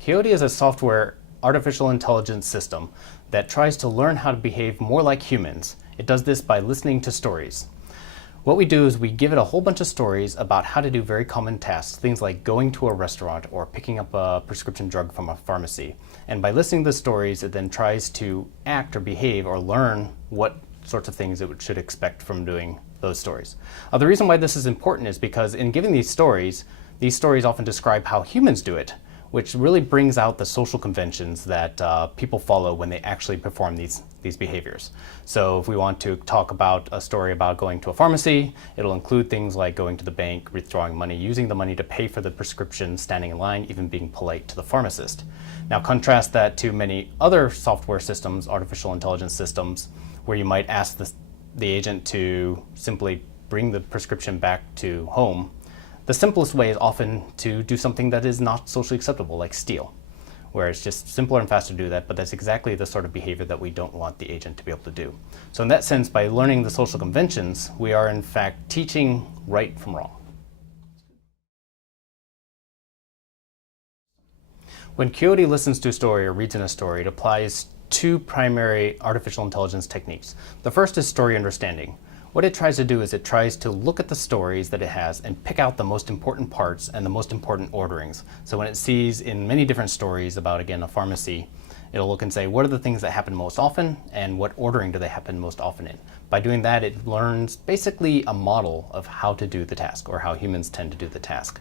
Quixote is a software artificial intelligence system that tries to learn how to behave more like humans. It does this by listening to stories. What we do is we give it a whole bunch of stories about how to do very common tasks, things like going to a restaurant or picking up a prescription drug from a pharmacy. And by listening to the stories, it then tries to act or behave or learn what sorts of things it should expect from doing those stories. The reason why this is important is because in giving these stories often describe how humans do it, which really brings out the social conventions that people follow when they actually perform these behaviors. So if we want to talk about a story about going to a pharmacy, it'll include things like going to the bank, withdrawing money, using the money to pay for the prescription, standing in line, even being polite to the pharmacist. Now contrast that to many other software systems, artificial intelligence systems, where you might ask the agent to simply bring the prescription back to home. The simplest way is often to do something that is not socially acceptable, like steal, where it's just simpler and faster to do that, but that's exactly the sort of behavior that we don't want the agent to be able to do. So in that sense, by learning the social conventions, we are in fact teaching right from wrong. When Quixote listens to a story or reads in a story, it applies two primary artificial intelligence techniques. The first is story understanding. What it tries to do is it tries to look at the stories that it has and pick out the most important parts and the most important orderings. So when it sees in many different stories about, again, a pharmacy, it'll look and say, what are the things that happen most often and what ordering do they happen most often in? By doing that, it learns basically a model of how to do the task or how humans tend to do the task.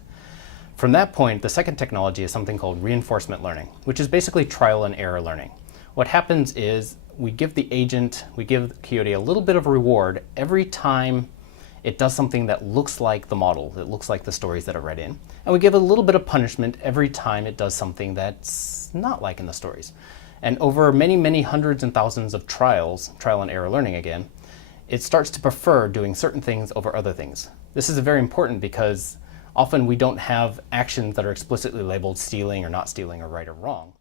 From that point, the second technology is something called reinforcement learning, which is basically trial and error learning. What happens is we give Quixote a little bit of a reward every time it does something that looks like the model, that looks like the stories that are read in. And we give it a little bit of punishment every time it does something that's not like in the stories. And over many, many hundreds and thousands of trial and error learning again, it starts to prefer doing certain things over other things. This is very important because often we don't have actions that are explicitly labeled stealing or not stealing or right or wrong.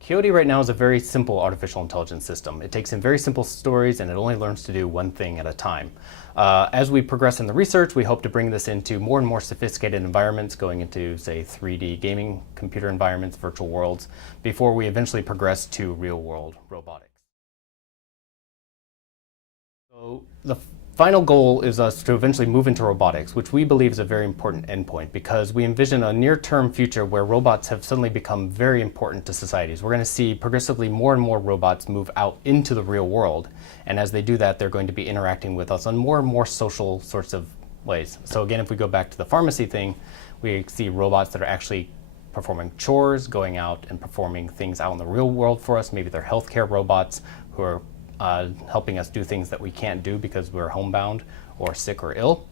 Quixote right now is a very simple artificial intelligence system. It takes in very simple stories and it only learns to do one thing at a time. As we progress in the research, we hope to bring this into more and more sophisticated environments, going into, say, 3D gaming computer environments, virtual worlds, before we eventually progress to real-world robotics. So the final goal is us to eventually move into robotics, which we believe is a very important endpoint because we envision a near-term future where robots have suddenly become very important to societies. We're going to see progressively more and more robots move out into the real world, and as they do that, they're going to be interacting with us on more and more social sorts of ways. So again, if we go back to the pharmacy thing, we see robots that are actually performing chores, going out and performing things out in the real world for us. Maybe they're healthcare robots who are helping us do things that we can't do because we're homebound or sick or ill.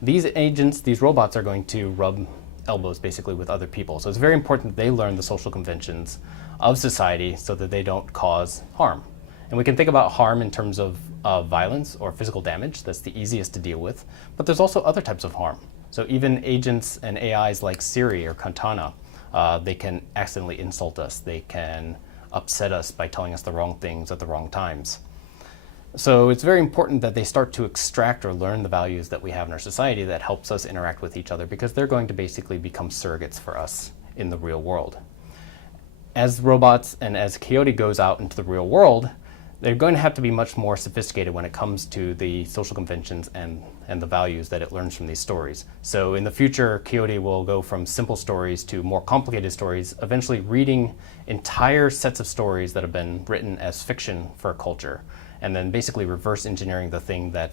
These agents, these robots, are going to rub elbows basically with other people. So it's very important that they learn the social conventions of society so that they don't cause harm. And we can think about harm in terms of violence or physical damage. That's the easiest to deal with. But there's also other types of harm. So even agents and AIs like Siri or Cortana, they can accidentally insult us. They can upset us by telling us the wrong things at the wrong times. So it's very important that they start to extract or learn the values that we have in our society that helps us interact with each other, because they're going to basically become surrogates for us in the real world. As robots and as Quixote goes out into the real world, they're going to have to be much more sophisticated when it comes to the social conventions and the values that it learns from these stories. So in the future, Quixote will go from simple stories to more complicated stories, eventually reading entire sets of stories that have been written as fiction for a culture, and then basically reverse engineering the thing that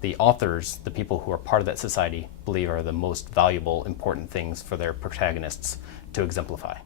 the authors, the people who are part of that society, believe are the most valuable, important things for their protagonists to exemplify.